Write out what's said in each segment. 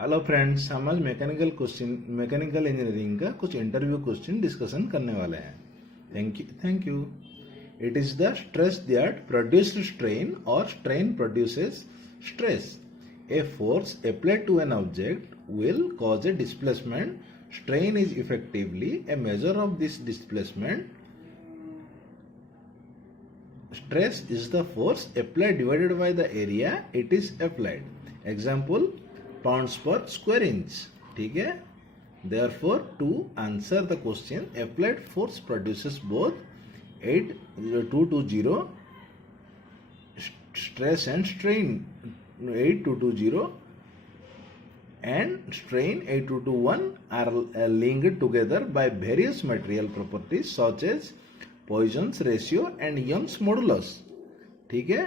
Hello friends, हम आज mechanical engineering का कुछ इंटरव्यू क्वेश्चन डिस्कशन करने वाले हैं। Thank you. It is the stress that produced strain और strain produces stress. A force applied to an object will cause a displacement. Strain is effectively a measure of this displacement. Stress is the force applied divided by the area it is applied. Example, pounds per square inch. ठीक है। Therefore, to answer the question, applied force produces both 8220 stress and strain 8220 and strain 8221 are linked together by various material properties such as Poisson's ratio and Young's modulus. ठीक है।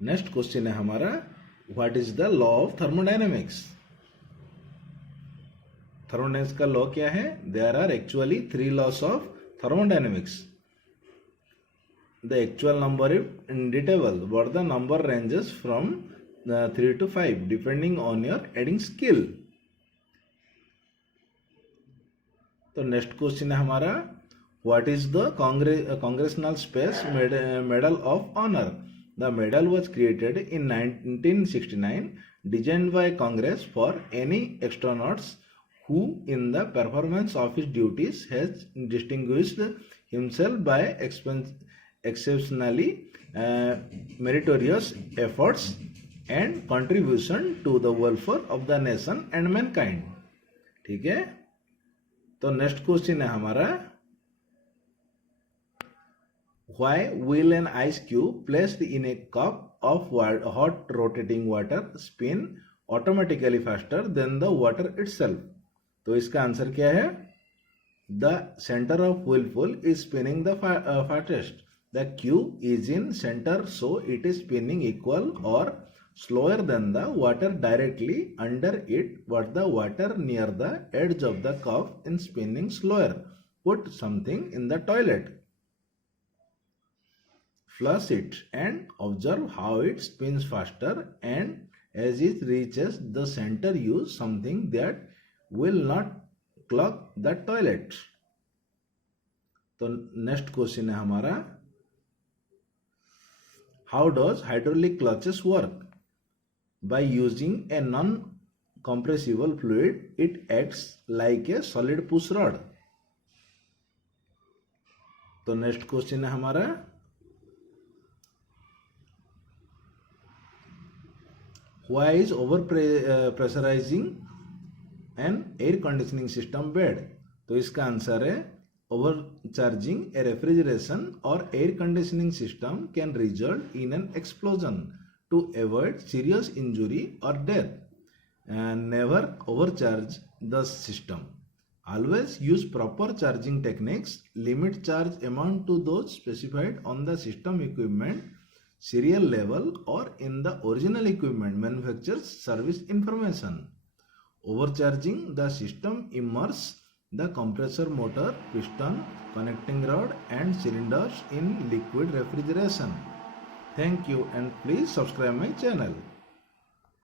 Next question है हमारा, what is the law of thermodynamics. Thermodynamics का law क्या है? There are actually 3 laws of thermodynamics. The actual number is indictable but the number ranges from 3 to 5 depending on your adding skill. तो next question है हमारा, what is the Congressional Space Medal of Honor? The medal was created in 1969, designed by Congress for any astronauts who, in the performance of his duties, has distinguished himself by exceptionally meritorious efforts and contribution to the welfare of the nation and mankind. ठीक है। तो next question है हमारा, why will an ice cube placed in a cup of hot rotating water spin automatically faster than the water itself? तो इसका answer क्या है? The center of whirlpool is spinning the fastest. The cube is in center, so it is spinning equal or slower than the water directly under it, but the water near the edge of the cup is spinning slower. Put something in the toilet, flush it and observe how it spins faster, and as it reaches the center use something that will not clog the toilet. तो next question है हमारा, how does hydraulic clutches work? By using a non-compressible fluid, it acts like a solid push rod. तो next question है हमारा, why is pressurizing an air conditioning system bad? तो इसका answer है, overcharging a refrigeration or air conditioning system can result in an explosion. To avoid serious injury or death, and never overcharge the system. Always use proper charging techniques. Limit charge amount to those specified on the system equipment serial level or in the original equipment manufacturer's service information. Overcharging the system immerse the compressor motor, piston, connecting rod and cylinders in liquid refrigeration. Thank you and please subscribe my channel.